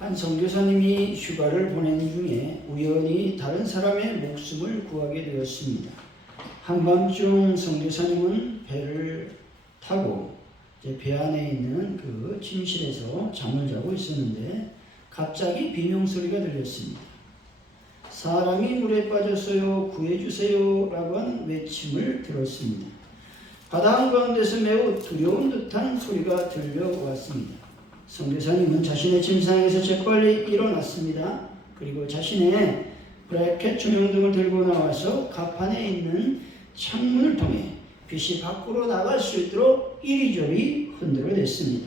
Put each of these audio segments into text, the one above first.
한 선교사님이 휴가를 보내는 중에 우연히 다른 사람의 목숨을 구하게 되었습니다. 한밤중 선교사님은 배를 타고 배 안에 있는 그 침실에서 잠을 자고 있었는데 갑자기 비명 소리가 들렸습니다. 사람이 물에 빠졌어요. 구해주세요 라고 하는 외침을 들었습니다. 바다 한가운데서 매우 두려운 듯한 소리가 들려왔습니다. 선교사님은 자신의 침상에서 재빨리 일어났습니다. 그리고 자신의 브래켓 조명등을 들고 나와서 갑판에 있는 창문을 통해 빛이 밖으로 나갈 수 있도록 이리저리 흔들어댔습니다.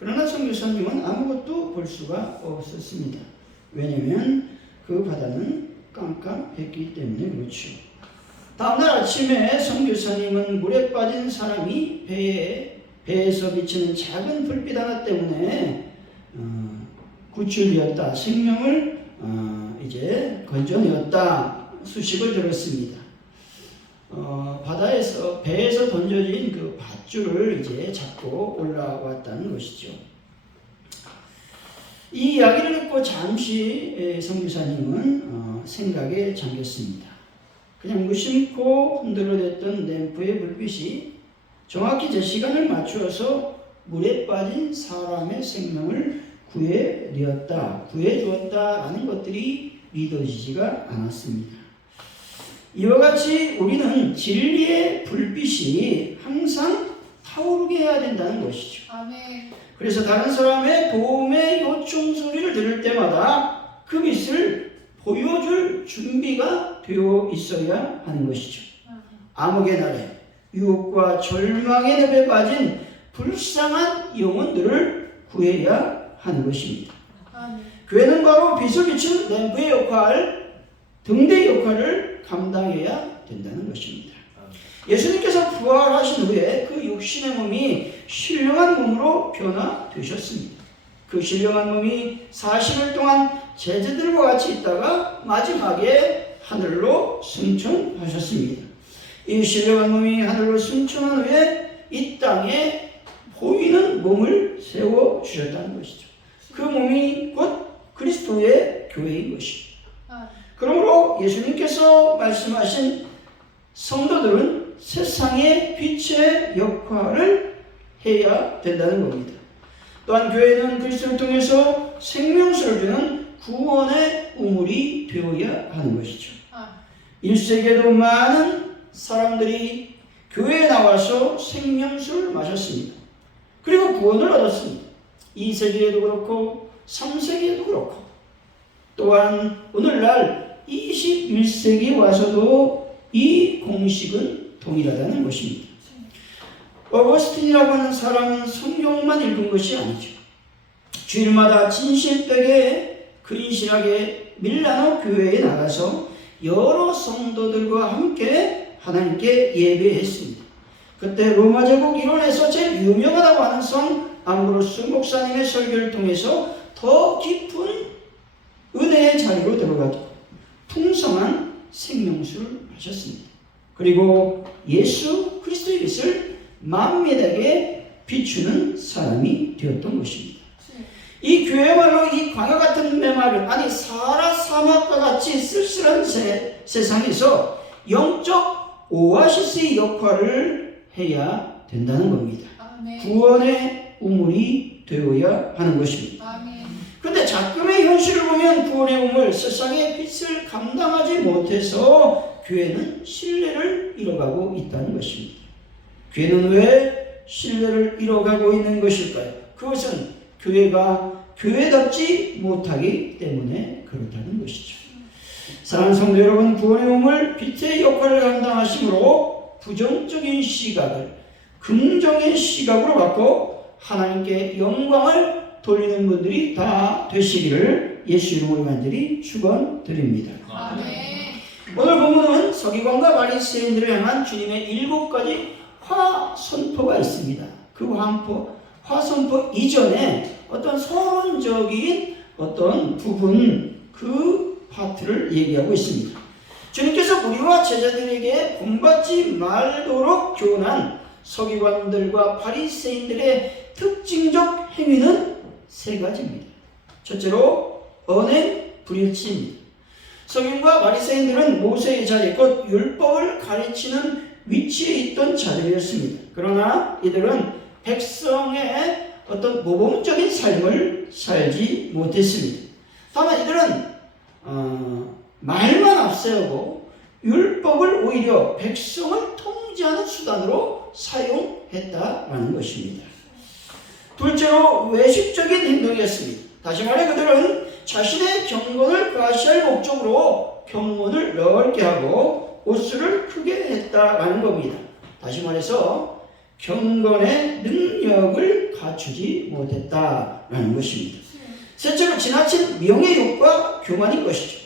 그러나 선교사님은 아무것도 볼 수가 없었습니다. 왜냐하면 그 바다는 깜깜했기 때문에 그렇죠. 다음날 아침에 선교사님은 물에 빠진 사람이 배에 배에서 비치는 작은 불빛 하나 때문에 어, 구출되었다. 생명을 어, 이제 건져내었다. 수식을 들었습니다. 어, 바다에서 배에서 던져진 그 밧줄을 이제 잡고 올라왔다는 것이죠. 이 이야기를 듣고 잠시 성교사님은 어, 생각에 잠겼습니다. 그냥 무심코 흔들어댔던 램프의 불빛이 정확히 제 시간을 맞추어서 물에 빠진 사람의 생명을 구해내었다, 구해주었다라는 것들이 믿어지지가 않았습니다. 이와 같이 우리는 진리의 불빛이 항상 타오르게 해야 된다는 것이죠. 아멘. 그래서 다른 사람의 도움의 요청 소리를 들을 때마다 그 빛을 보여줄 준비가 되어 있어야 하는 것이죠. 암흑의 날에 유혹과 절망의 늪에 빠진 불쌍한 영혼들을 구해야 하는 것입니다. 교회는 바로 빛을 비추는 램프의 역할, 등대 역할을 감당해야 된다는 것입니다. 예수님께서 부활하신 후에 그 육신의 몸이 신령한 몸으로 변화되셨습니다. 그 신령한 몸이 40일 동안 제자들과 같이 있다가 마지막에 하늘로 승천하셨습니다. 이 신령한 몸이 하늘로 승천한 후에 이 땅에 보이는 몸을 세워 주셨다는 것이죠. 그 몸이 곧 그리스도의 교회인 것입니다. 아멘. 그러므로 예수님께서 말씀하신 성도들은 세상의 빛의 역할을 해야 된다는 겁니다. 또한 교회는 그리스도를 통해서 생명수를 주는 구원의 우물이 되어야 하는 것이죠. 아멘. 1세기에도 많은 사람들이 교회에 나와서 생명수를 마셨습니다. 그리고 구원을 얻었습니다. 2세기에도 그렇고 3세기에도 그렇고 또한 오늘날 21세기 와서도 이 공식은 동일하다는 것입니다. 어거스틴이라고 하는 사람은 성경만 읽은 것이 아니죠. 주일마다 진실되게 근실하게 밀라노 교회에 나가서 여러 성도들과 함께 하나님께 예배했습니다. 그때 로마 제국 이론에서 제일 유명하다고 하는 성 암브로스 목사님의 설교를 통해서 더 깊은 은혜의 자리로 들어가고 풍성한 생명수를 마셨습니다. 그리고 예수 그리스도의 빛을 만민에게 비추는 사람이 되었던 것입니다. 이 교회말로 이 광야 같은 메마른 아니 사라 사막과 같이 쓸쓸한 세, 세상에서 영적 오아시스의 역할을 해야 된다는 겁니다. 아멘. 구원의 우물이 되어야 하는 것입니다. 아멘. 근데 자금의 현실을 보면 구원의 우물, 세상의 빛을 감당하지 못해서 교회는 신뢰를 잃어가고 있다는 것입니다. 교회는 왜 신뢰를 잃어가고 있는 것일까요? 그것은 교회가 교회답지 못하기 때문에 그렇다는 것이죠. 사랑하는 성도 여러분, 구원의 우물, 빛의 역할을 감당하심으로 부정적인 시각을 긍정의 시각으로 바꿔 하나님께 영광을 돌리는 분들이 다 되시기를 예수 이름으로 간절히 축원드립니다. 오늘 본문은 서기관과 바리새인들을 향한 주님의 일곱 가지 화 선포가 있습니다. 그 화선포, 화선포 이전에 어떤 서론적인 어떤 부분 그 파트를 얘기하고 있습니다. 주님께서 우리와 제자들에게 본받지 말도록 교훈한 서기관들과 바리새인들의 특징적 행위는 세 가지입니다. 첫째로 언행 불일치입니다. 성인과 바리새인들은 모세의 자리 곧 율법을 가르치는 위치에 있던 자들이었습니다. 그러나 이들은 백성의 어떤 모범적인 삶을 살지 못했습니다. 다만 이들은 어, 말만 앞세우고 율법을 오히려 백성을 통제하는 수단으로 사용했다라는 것입니다. 둘째로 외식적인 행동이었습니다. 다시 말해 그들은 자신의 경건을 과시할 목적으로 경건을 넓게 하고 옷수를 크게 했다라는 겁니다. 다시 말해서 경건의 능력을 갖추지 못했다라는 것입니다. 셋째로 지나친 명예 욕과 교만인 것이죠.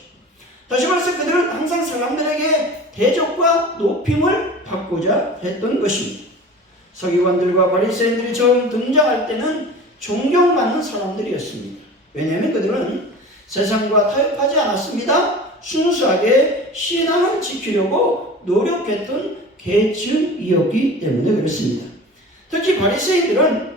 다시 말해서 그들은 항상 사람들에게 대접과 높임을 받고자 했던 것입니다. 서기관들과 바리새인들이 처음 등장할 때는 존경받는 사람들이었습니다. 왜냐하면 그들은 세상과 타협하지 않았습니다. 순수하게 신앙을 지키려고 노력했던 계층이었기 때문에 그렇습니다. 특히 바리새인들은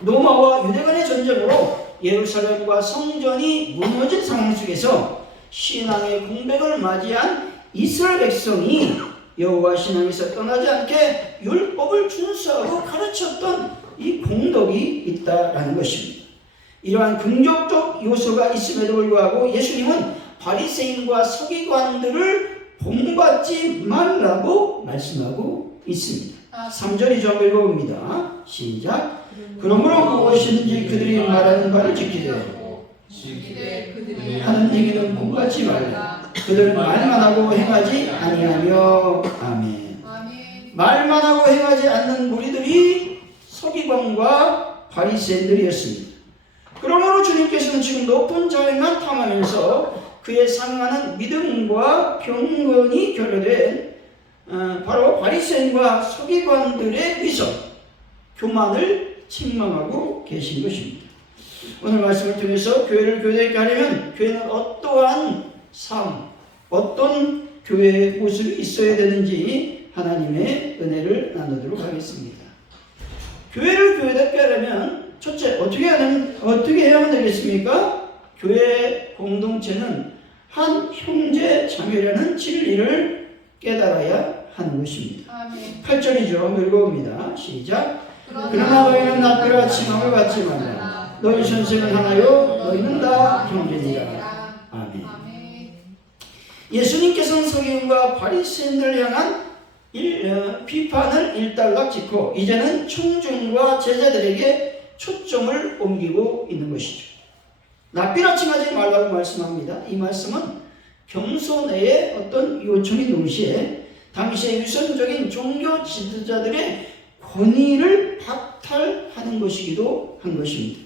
로마와 유대 간의 전쟁으로 예루살렘과 성전이 무너진 상황 속에서 신앙의 공백을 맞이한 이스라엘 백성이 여호와 신앙에서 떠나지 않게 율법을 준수하고 가르쳤던 이 공덕이 있다라는 것입니다. 이러한 긍정적 요소가 있음에도 불구하고 예수님은 바리새인과 서기관들을 본받지 말라고 말씀하고 있습니다. 3절이 한번 읽어봅니다. 시작. 그러므로 무엇이든지 그들이 말하는 바를 지키되 하는 얘기는 본받지 말라. 그들은 말만 하고 행하지 아니하며 아멘. 말만 하고 행하지 않는 무리들이 서기관과 바리새인들이었습니다. 그러므로 주님께서는 지금 높은 자리만 탐하면서 그에 상응하는 믿음과 경건이 결여된 어, 바로 바리새인과 서기관들의 위선, 교만을 책망하고 계신 것입니다. 오늘 말씀을 통해서 교회를 교회되게 하려면 교회는 어떠한 삶, 어떤 교회의 모습이 있어야 되는지 하나님의 은혜를 나누도록 하겠습니다. 교회를 교회답게 하려면 첫째 어떻게 하면 어떻게 해야만 되겠습니까? 교회 공동체는 한 형제 자매라는 진리를 깨달아야 하는 것입니다. 8절이죠. 한번 읽어봅니다. 시작. 그러나 너희는 낯별과 침함을 받지 말라. 너희 선생을 하나요. 너희는 다 형제니라. 아멘. 예수님께서는 서기관과 바리새인들을 향한 일, 어, 비판을 일단락 짚고 이제는 청중과 제자들에게 초점을 옮기고 있는 것이죠. 낯비라칭하지 말라고 말씀합니다. 이 말씀은 겸손의 어떤 요청인 동시에 당시의 위선적인 종교 지도자들의 권위를 박탈하는 것이기도 한 것입니다.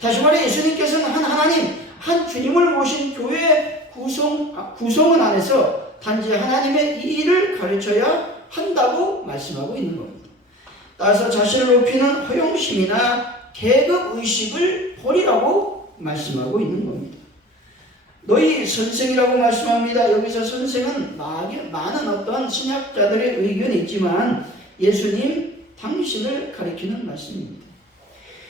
다시 말해 예수님께서는 한 하나님, 한 주님을 모신 교회 구성, 아, 구성원 안에서 단지 하나님의 일을 가르쳐야 한다고 말씀하고 있는 겁니다. 따라서 자신을 높이는 허영심이나 계급 의식을 버리라고 말씀하고 있는 겁니다. 너희 선생이라고 말씀합니다. 여기서 선생은 많은 어떤 신학자들의 의견이 있지만 예수님 당신을 가리키는 말씀입니다.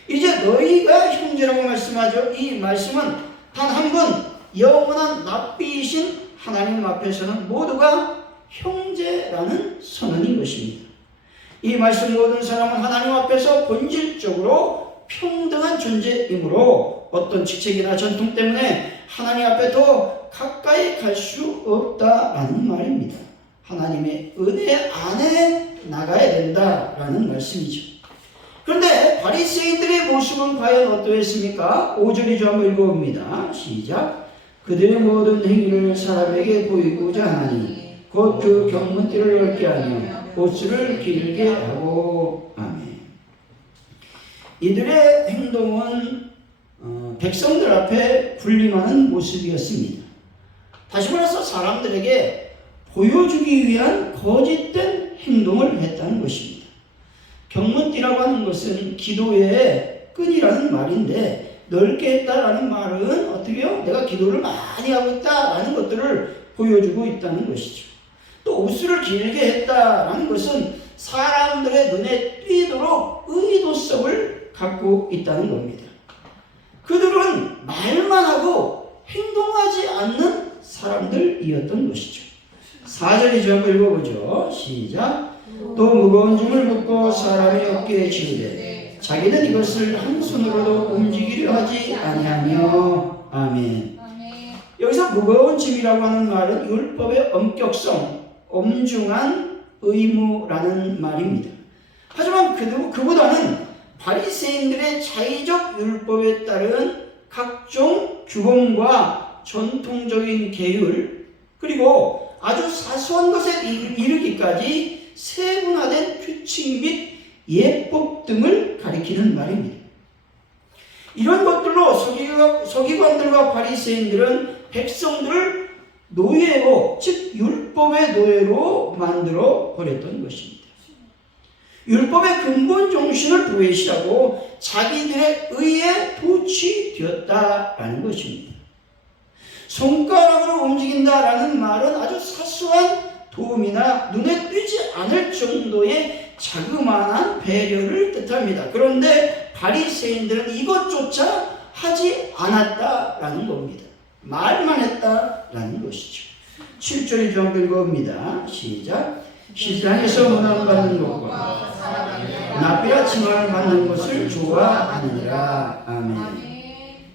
이제 너희가 형제라고 말씀하죠. 이 말씀은 단 한 분 영원한 납비이신 하나님 앞에서는 모두가 형제라는 선언인 것입니다. 이 말씀 모든 사람은 하나님 앞에서 본질적으로 평등한 존재이므로 어떤 직책이나 전통 때문에 하나님 앞에 더 가까이 갈 수 없다라는 말입니다. 하나님의 은혜 안에 나가야 된다라는 말씀이죠. 그런데 바리새인들의 모습은 과연 어떠했습니까? 5절이 한번 읽어봅니다. 시작. 그들의 모든 행위를 사람에게 보이고자 하나니 곧 그 경문띠를 넓게 하며 옷을 길게 하고 아멘. 이들의 행동은 어, 백성들 앞에 군림하는 모습이었습니다. 다시 말해서 사람들에게 보여주기 위한 거짓된 행동을 했다는 것입니다. 경문띠라고 하는 것은 기도의 끈이라는 말인데 넓게 했다라는 말은 어떻게요? 내가 기도를 많이 하고 있다라는 것들을 보여주고 있다는 것이죠. 또 옷을 길게 했다라는 것은 사람들의 눈에 띄도록 의도성을 갖고 있다는 겁니다. 그들은 말만 하고 행동하지 않는 사람들이었던 것이죠. 4절이죠. 한번 읽어보죠. 시작. 또 무거운 짐을 묶고 사람의 어깨에 지우되 자기는 이것을 한 손으로도 움직이려 하지 아니하며 아멘. 여기서 무거운 짐이라고 하는 말은 율법의 엄격성, 엄중한 의무라는 말입니다. 하지만 그, 그보다는 바리새인들의 자의적 율법에 따른 각종 규범과 전통적인 계율 그리고 아주 사소한 것에 이- 이르기까지 세분화된 규칙 및 예법 등을 가리키는 말입니다. 이런 것들로 서기관, 서기관들과 바리새인들은 백성들을 노예로 즉 율법의 노예로 만들어 버렸던 것입니다. 율법의 근본 정신을 도외시하고 자기들의 의에 도취되었다라는 것입니다. 손가락으로 움직인다라는 말은 아주 사소한 도움이나 눈에 띄지 않을 정도의 자그마한 배려를 뜻합니다. 그런데 바리새인들은 이것조차 하지 않았다라는 겁니다. 말만 했다라는 것이죠. 7절이 좀 읽어봅니다. 시작. 시장에서 문안 받는 것과 납비라 칭함을 받는 것을 좋아하느니라. 아멘.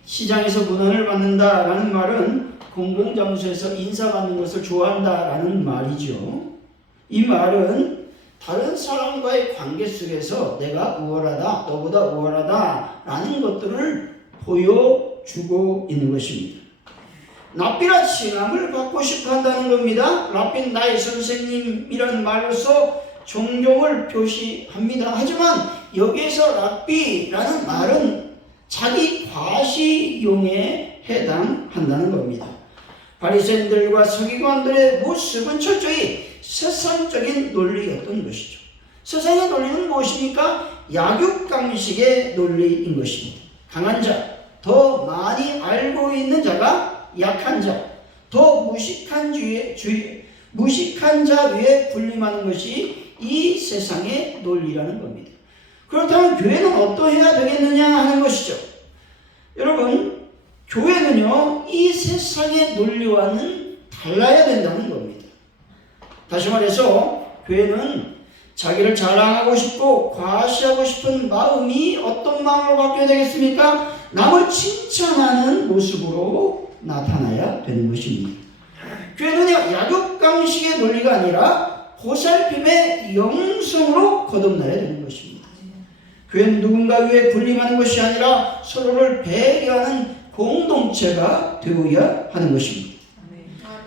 시장에서 문안을 받는다라는 말은 공공장소에서 인사받는 것을 좋아한다라는 말이죠. 이 말은 다른 사람과의 관계 속에서 내가 우월하다, 너보다 우월하다라는 것들을 보여주고 있는 것입니다. 랍비라 칭함을 받고 싶어 한다는 겁니다. 랍빈 나의 선생님이라는 말로서 존경을 표시합니다. 하지만 여기에서 랍비라는 말은 자기 과시용에 해당한다는 겁니다. 바리새인들과 서기관들의 모습은 철저히 세상적인 논리였던 것이죠. 세상의 논리는 무엇입니까? 약육강식의 논리인 것입니다. 강한 자, 더 많이 알고 있는 자가 약한 자, 더 무식한 주의, 주, 무식한 자 위에 군림하는 것이 이 세상의 논리라는 겁니다. 그렇다면 교회는 어떠해야 되겠느냐 하는 것이죠. 여러분, 교회는요, 이 세상의 논리와는 달라야 된다는 겁니다. 다시 말해서, 교회는 자기를 자랑하고 싶고, 과시하고 싶은 마음이 어떤 마음으로 바뀌어야 되겠습니까? 남을 칭찬하는 모습으로 나타나야 되는 것입니다. 교회는요, 약육강식의 논리가 아니라 보살핌의 영성으로 거듭나야 되는 것입니다. 교회는 누군가 위에 군림하는 것이 아니라 서로를 배려하는 공동체가 되어야 하는 것입니다.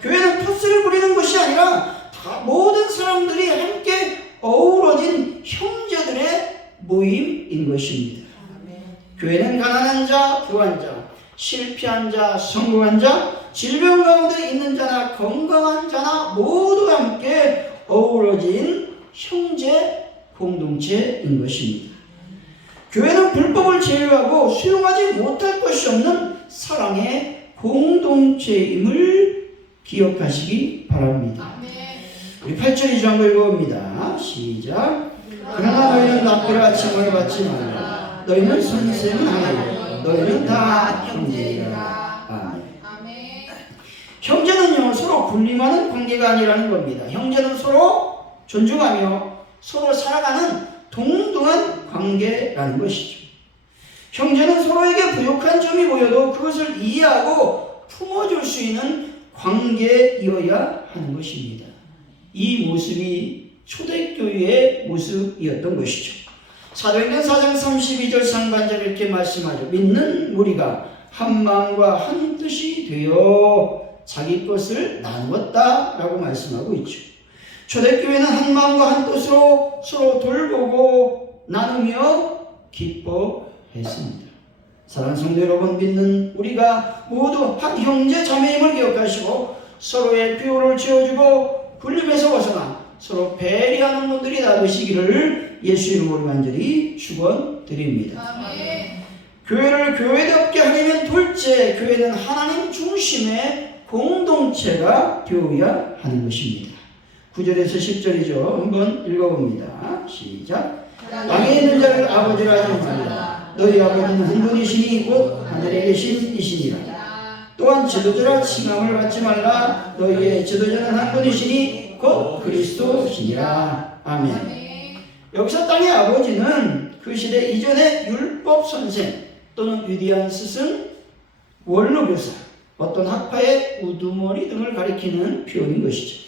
교회는 토스를 부리는 것이 아니라 다 모든 사람들이 함께 어우러진 형제들의 모임인 것입니다. 교회는 가난한 자, 부한 자, 실패한 자, 성공한 자, 질병 가운데 있는 자나 건강한 자나 모두 함께 어우러진 형제 공동체인 것입니다. 교회는 불법을 제외하고 수용하지 못할 것이 없는 사랑의 공동체임을 기억하시기 바랍니다. 우리 8절 2절 한번 읽어봅니다. 시작. 그러나 너희는 납비라 칭을 받지 말라. 너희는 선생은 하나요. 너희는 다 형제이라. 아멘. 아멘. 형제는요 서로 군림하는 관계가 아니라는 겁니다. 형제는 서로 존중하며 서로 살아가는 동등한 관계라는 것이죠. 형제는 서로에게 부족한 점이 보여도 그것을 이해하고 품어줄 수 있는 관계이어야 하는 것입니다. 이 모습이 초대교회의 모습이었던 것이죠. 사도행전 4장 32절 상반절 이렇게 말씀하죠. 믿는 우리가 한 마음과 한 뜻이 되어 자기 것을 나누었다라고 말씀하고 있죠. 초대교회는 한 마음과 한 뜻으로 서로 돌보고 나누며 기뻐했습니다. 사랑하는 성도 여러분 믿는 우리가 모두 한 형제 자매임을 기억하시고 서로의 필요를 채워주고 불림에서 벗어나 서로 배려하는 분들이 나으시기를 예수 이름으로 간절히 축원드립니다. 교회를 교회답게 하려면 둘째 교회는 하나님 중심의 공동체가 되어야 하는 것입니다. 9절에서 10절이죠. 한번 읽어봅니다. 시작. 땅에 있는 자를 아버지라 하지 말라. 너희 아버지는 한 분이시니 곧 하늘에 계신 이시니라. 또한 지도자라 칭함을 받지 말라. 너희의 지도자는 한 분이시니 곧 그리스도시니라. 아멘. 여기서 땅의 아버지는 그 시대 이전의 율법 선생 또는 위대한 스승, 원로 교사, 어떤 학파의 우두머리 등을 가리키는 표현인 것이죠.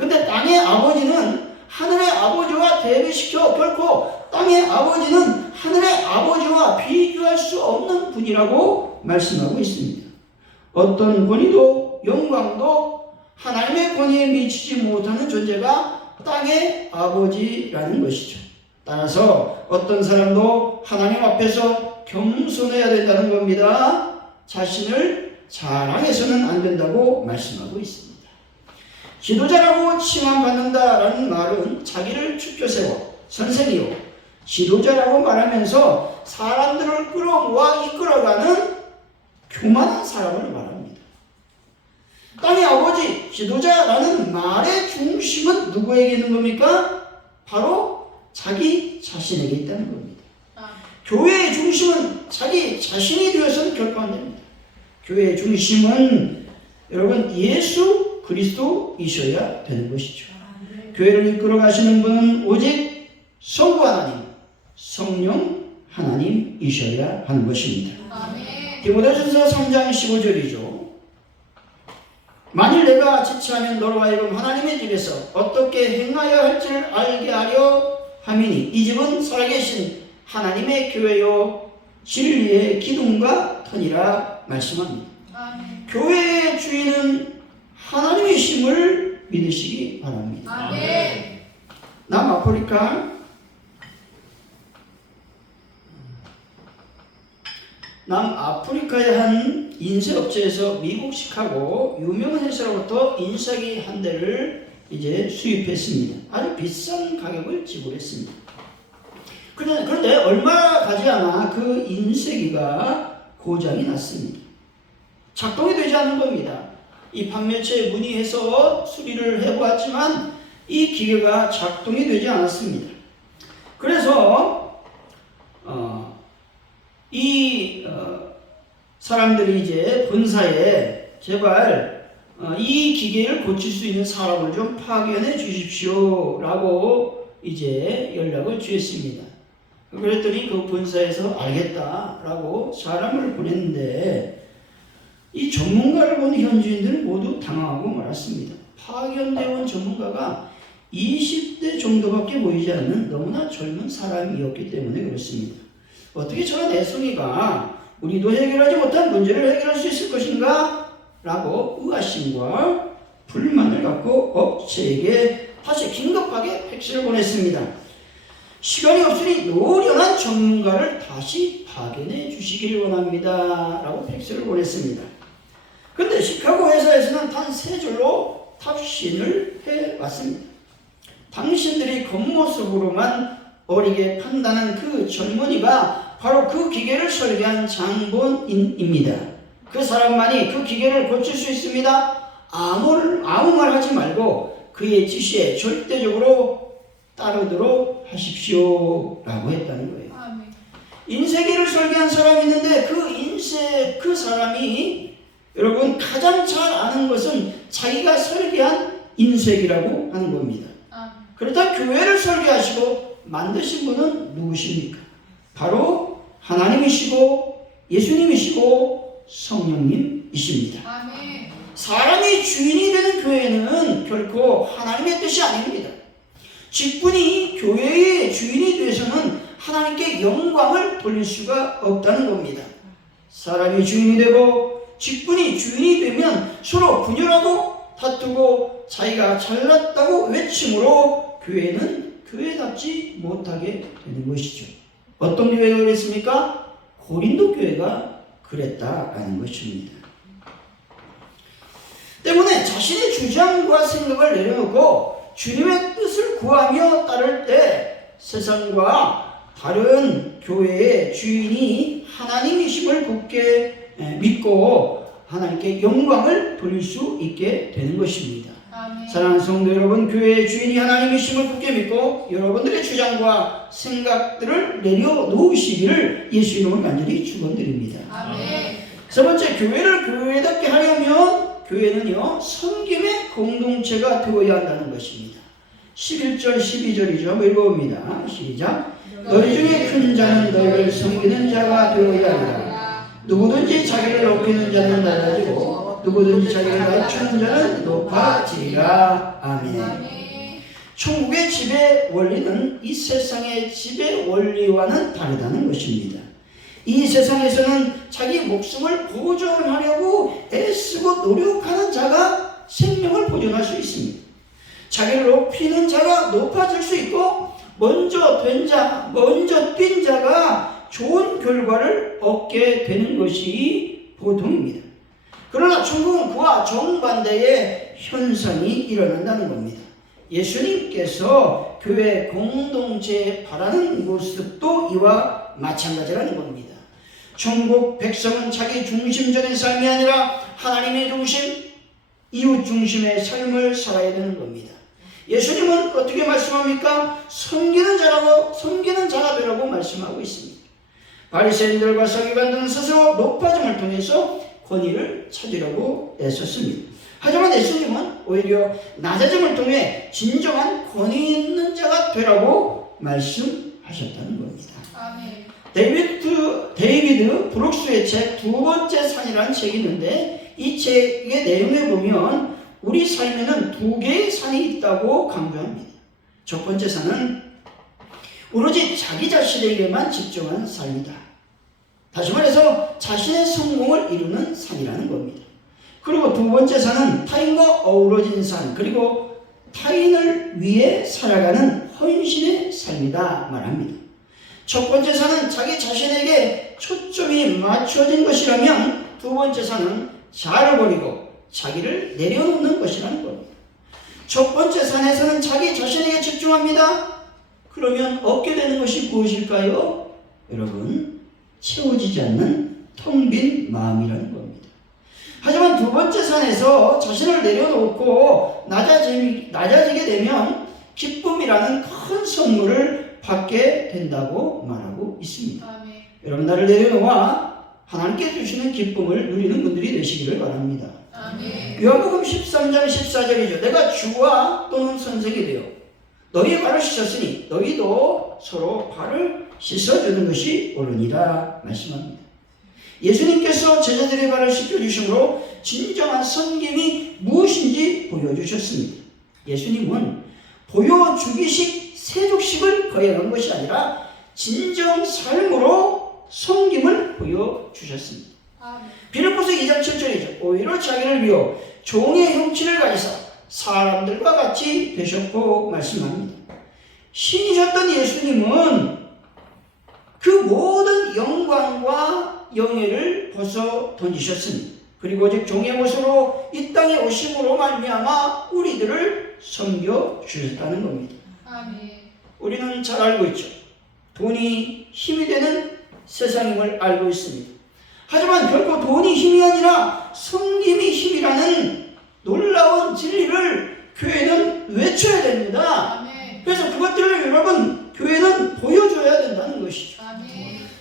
근데 땅의 아버지는 하늘의 아버지와 대비시켜 결코 땅의 아버지는 하늘의 아버지와 비교할 수 없는 분이라고 말씀하고 있습니다. 어떤 권위도 영광도 하나님의 권위에 미치지 못하는 존재가 땅의 아버지라는 것이죠. 따라서 어떤 사람도 하나님 앞에서 겸손해야 된다는 겁니다. 자신을 자랑해서는 안 된다고 말씀하고 있습니다. 지도자라고 칭함받는다라는 말은 자기를 축켜 세워 선생이요 지도자라고 말하면서 사람들을 끌어모아 이끌어가는 교만한 사람을 말합니다. 땅의 아버지 지도자라는 말의 중심은 누구에게 있는 겁니까? 바로 자기 자신에게 있다는 겁니다. 교회의 중심은 자기 자신이 되어서는 결코 안 됩니다. 교회의 중심은 여러분 예수 그리스도이셔야 되는 것이죠. 교회를 이끌어 가시는 분은 오직 성부 하나님, 성령 하나님이셔야 하는 것입니다. 디모데전서 3장 15절이죠. 만일 내가 지체하면 너로 하여금 하나님의 집에서 어떻게 행하여 할지를 알게 하려 함이니 이 집은 살아계신 하나님의 교회요 진리의 기둥과 터니라 말씀합니다. 교회의 주인은 하나님이심을 믿으시기 바랍니다. 남아프리카 남아프리카의 한 인쇄업체에서 미국 시카고 유명한 회사로부터 인쇄기 한 대를 이제 수입했습니다. 아주 비싼 가격을 지불했습니다. 그런데, 그런데 얼마 가지 않아 그 인쇄기가 고장이 났습니다. 작동이 되지 않는 겁니다. 이 판매처에 문의해서 수리를 해보았지만 이 기계가 작동이 되지 않았습니다. 그래서 어, 이 어, 사람들이 이제 본사에 제발 어, 이 기계를 고칠 수 있는 사람을 좀 파견해 주십시오라고 이제 연락을 주었습니다. 그랬더니 그 본사에서 알겠다라고 사람을 보냈는데 이 전문가를 본 현지인들은 모두 당황하고 말았습니다. 파견되어 온 전문가가 20대 정도밖에 보이지 않는 너무나 젊은 사람이었기 때문에 그렇습니다. 어떻게 저런 애송이가 우리도 해결하지 못한 문제를 해결할 수 있을 것인가? 라고 의아심과 불만을 갖고 업체에게 다시 긴급하게 팩스를 보냈습니다. 시간이 없으니 노련한 전문가를 다시 파견해 주시길 원합니다. 라고 팩스를 보냈습니다. 근데 시카고 회사에서는 단 세 줄로 탑신을 해왔습니다. 당신들이 겉모습으로만 어리게 판단한 그 젊은이가 바로 그 기계를 설계한 장본인입니다. 그 사람만이 그 기계를 고칠 수 있습니다. 아무, 아무 말 하지 말고 그의 지시에 절대적으로 따르도록 하십시오. 라고 했다는 거예요. 인쇄기를 설계한 사람이 있는데 그 인쇄, 그 사람이 여러분 가장 잘 아는 것은 자기가 설계한 인쇄기라고 하는 겁니다. 그렇다 교회를 설계하시고 만드신 분은 누구십니까? 바로 하나님이시고 예수님이시고 성령님이십니다. 사람이 주인이 되는 교회는 결코 하나님의 뜻이 아닙니다. 직분이 교회의 주인이 되어서는 하나님께 영광을 돌릴 수가 없다는 겁니다. 사람이 주인이 되고 직분이 주인이 되면 서로 분열하고 다투고 자기가 잘났다고 외침으로 교회는 교회답지 못하게 되는 것이죠. 어떤 교회가 그랬습니까? 고린도 교회가 그랬다라는 것입니다. 때문에 자신의 주장과 생각을 내려놓고 주님의 뜻을 구하며 따를 때 세상과 다른 교회의 주인이 하나님이심을 굳게 믿고 하나님께 영광을 돌릴 수 있게 되는 것입니다. 아멘. 사랑하는 성도 여러분, 교회의 주인이 하나님이심을 굳게 믿고 여러분들의 주장과 생각들을 내려놓으시기를 예수 이름으로 간절히 축원드립니다. 아멘. 세 번째, 교회를 교회답게 하려면 교회는요, 섬김의 공동체가 되어야 한다는 것입니다. 11절, 12절이죠. 한번 읽어봅니다. 시작. 너희 중에 큰 자는 너희를 섬기는 자가 되어야 하리라. 누구든지 자기를 높이는 자는 낮아지고 누구든지 자기를 낮추는 자는 높아지리라. 아멘. 천국의 지배 원리는 이 세상의 지배 원리와는 다르다는 것입니다. 이 세상에서는 자기 목숨을 보존하려고 애쓰고 노력하는 자가 생명을 보존할 수 있습니다. 자기를 높이는 자가 높아질 수 있고 먼저 된 자, 먼저 뛴 자가 좋은 결과를 얻게 되는 것이 보통입니다. 그러나 천국은 그와 정반대의 현상이 일어난다는 겁니다. 예수님께서 교회 공동체에 바라는 모습도 이와 마찬가지라는 겁니다. 천국 백성은 자기 중심적인 삶이 아니라 하나님의 중심, 이웃 중심의 삶을 살아야 되는 겁니다. 예수님은 어떻게 말씀합니까? 섬기는 자라고 섬기는 자가 되라고 말씀하고 있습니다. 바리새인들과 서기관들은 스스로 높아짐을 통해서 권위를 찾으려고 애썼습니다. 하지만 예수님은 오히려 낮아짐을 통해 진정한 권위 있는 자가 되라고 말씀하셨다는 겁니다. 아멘. 데이비드, 데이비드 브룩스의 책 두 번째 산이라는 책이 있는데 이 책의 내용에 보면 우리 삶에는 두 개의 산이 있다고 강조합니다. 첫 번째 산은 오로지 자기 자신에게만 집중한 삶이다. 다시 말해서 자신의 성공을 이루는 산이라는 겁니다. 그리고 두 번째 산은 타인과 어우러진 산, 그리고 타인을 위해 살아가는 헌신의 삶이다 말합니다. 첫 번째 산은 자기 자신에게 초점이 맞춰진 것이라면 두 번째 산은 자를 버리고 자기를 내려놓는 것이라는 겁니다. 첫 번째 산에서는 자기 자신에게 집중합니다. 그러면 얻게 되는 것이 무엇일까요? 여러분, 채워지지 않는 텅 빈 마음이라는 겁니다. 하지만 두 번째 산에서 자신을 내려놓고 낮아지, 낮아지게 되면 기쁨이라는 큰 선물을 받게 된다고 말하고 있습니다. 아멘. 여러분 나를 내려놓아 하나님께 주시는 기쁨을 누리는 분들이 되시기를 바랍니다. 아멘. 요한복음 13장 14절이죠. 내가 주와 또는 선생이 되어 너희의 발을 씻었으니 너희도 서로 발을 씻어주는 것이 옳으니라 말씀합니다. 예수님께서 제자들의 발을 씻겨주심으로 진정한 섬김이 무엇인지 보여주셨습니다. 예수님은 보여주기식 세족식을 거행한 것이 아니라 진정 삶으로 섬김을 보여주셨습니다. 빌립보서 2장 7절이죠. 오히려 자기를 비워 종의 형체를 가지사 사람들과 같이 되셨고 말씀합니다. 신이셨던 예수님은 그 모든 영광과 영예를 벗어 던지셨습니다. 그리고 오직 종의 모습으로 이 땅에 오심으로 말미암아 우리들을 섬겨 주셨다는 겁니다. 아멘. 우리는 잘 알고 있죠. 돈이 힘이 되는 세상임을 알고 있습니다. 하지만 결코 돈이 힘이 아니라 섬김이 힘이라는 놀라운 진리를 교회는 외쳐야 됩니다. 아멘. 그래서 그것들을 여러분 교회는 보여줘야 된다는 것이죠.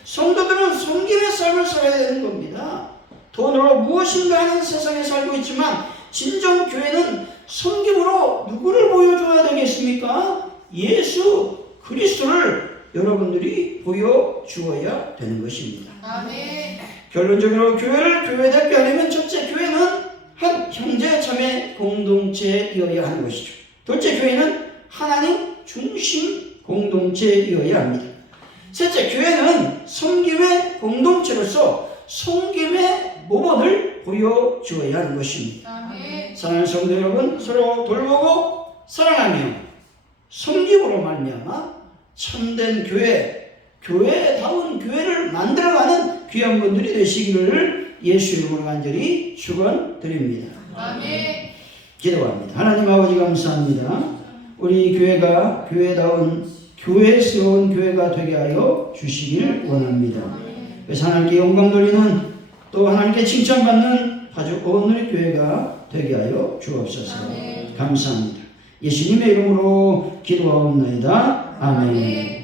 성도들은 섬김의 삶을 살아야 되는 겁니다. 돈으로 무엇인가 하는 세상에 살고 있지만 진정 교회는 섬김으로 누구를 보여줘야 되겠습니까? 예수 그리스도를 여러분들이 보여주어야 되는 것입니다. 아멘. 결론적으로 교회를 교회답게 하려면 첫째 교회는 한 형제 자매 공동체이어야 하는 것이죠. 둘째 교회는 하나님 중심 공동체이어야 합니다. 셋째 교회는 섬김의 공동체로서 섬김의 모범을 보여주어야 하는 것입니다. 아멘. 사랑하는 성도 여러분 서로 돌보고 사랑하며 섬김으로 말미암아 참된 교회 교회다운 교회를 만들어가는 귀한 분들이 되시기를 예수 이름으로 간절히 축원드립니다. 아멘. 기도합니다. 하나님 아버지 감사합니다. 우리 교회가 교회다운 교회스러운 교회가 되게 하여 주시길 원합니다. 그래서 하나님께 영광 돌리는 또 하나님께 칭찬받는 아주 오늘의 교회가 되게 하여 주옵소서. 아멘. 감사합니다. 예수님의 이름으로 기도하옵나이다. 아멘. 아멘.